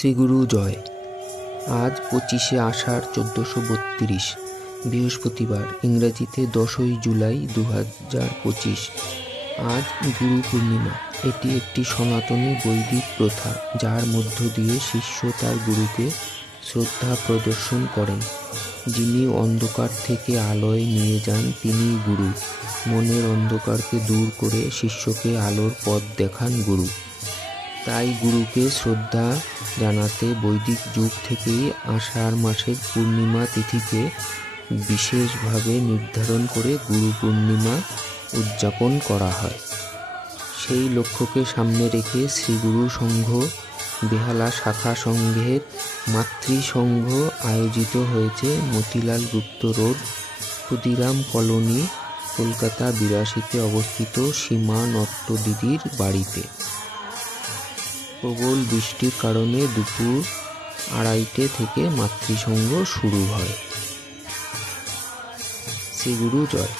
শ্রীগুরু জয়। আজ 25শে আষাঢ় 1432 বৃহস্পতিবার, ইংরেজিতে 10ই জুলাই 2025। আজ গুরু পূর্ণিমা। এটি একটি সনাতনী বৈদিক প্রথা, যার মধ্য দিয়ে শিষ্য তার গুরুকে শ্রদ্ধা প্রদর্শন করেন। যিনি অন্ধকার থেকে আলোয় নিয়ে যান তিনিই গুরু। মনের অন্ধকারকে দূর করে শিষ্যকে আলোর পথ দেখান গুরু। তাই গুরুকে শ্রদ্ধা জানাতে বৈদিক যুগ থেকেই আষাঢ় মাসের পূর্ণিমা তিথিকে বিশেষভাবে নির্ধারণ করে গুরু পূর্ণিমা উদযাপন করা হয়। সেই লক্ষ্যকে সামনে রেখে শ্রীগুরু সংঘ বেহালা শাখা সংঘের মাতৃসংঘ আয়োজিত হয়েছে মতিলাল গুপ্ত রোড, ক্ষুদিরাম কলোনি, কলকাতা 82-তে অবস্থিত সীমা নট্ট দিদির বাড়িতে। প্রবল বৃষ্টির কারণে দুপুর 2:30 থেকে মাতৃসংঘ শুরু হয়। শ্রীগুরু জয়।